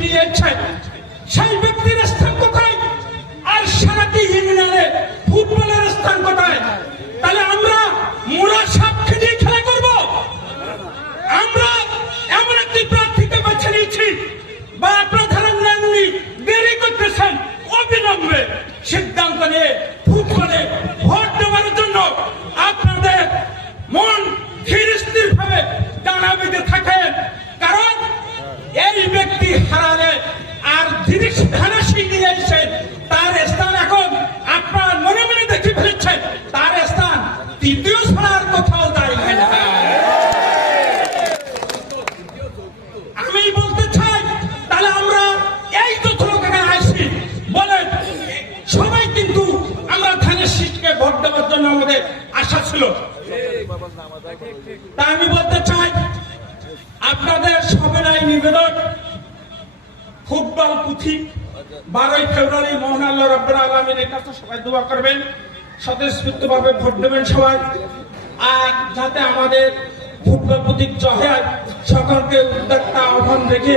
নিয়েছেন সেই ব্যক্তির স্থান কোথায়? আর সারাটি ইউনিয়নে ফুটবলের স্থান কোথায়? তাহলে আমরা মোরা সাপকে দিয়ে খেলা করব? আমরা এমন একটি প্রার্থীকে বেছে নিয়েছি বা প্রধান নেননি, দেরি করতেছেন, অবিলম্বে সিদ্ধান্ত নিয়ে ফুটবলে ভোট দেওয়ার জন্য আপনাদের মন ধীর স্থির ভাবে ডানা বেঁধে থাকেন। কারণ এই ব্যক্তি হারালে আর যিনি সেখানে নিয়ে এসেছেন তার স্থান এখন আপনার মনে মনে দেখে ফেলেছেন, তার স্থান তৃতীয় ছাড়ার কোথাও দাঁড়িয়ে না। আমি বলতে চাই তাহলে আমরা এই যত লোক এখানে আসি বলেন, সবাই কিন্তু আমরা ধানের শীষকে ভোট দেওয়ার জন্য আমাদের আশা ছিল। তা আমি বলতে চাই আপনাদের সবাই নিবেদন, ফুটবল পুঁথি 12ই ফেব্রুয়ারি মহান আল্লাহ রাব্বুল আলামিনের কাছে সবাই দোয়া করবেন, স্বতঃস্ফূর্তভাবে ভোট দেবেন সবাই। আর যাতে আমাদের ফুটবল পুঁথি জয়, সকলকে উদ্যোক্তা আহ্বান রেখে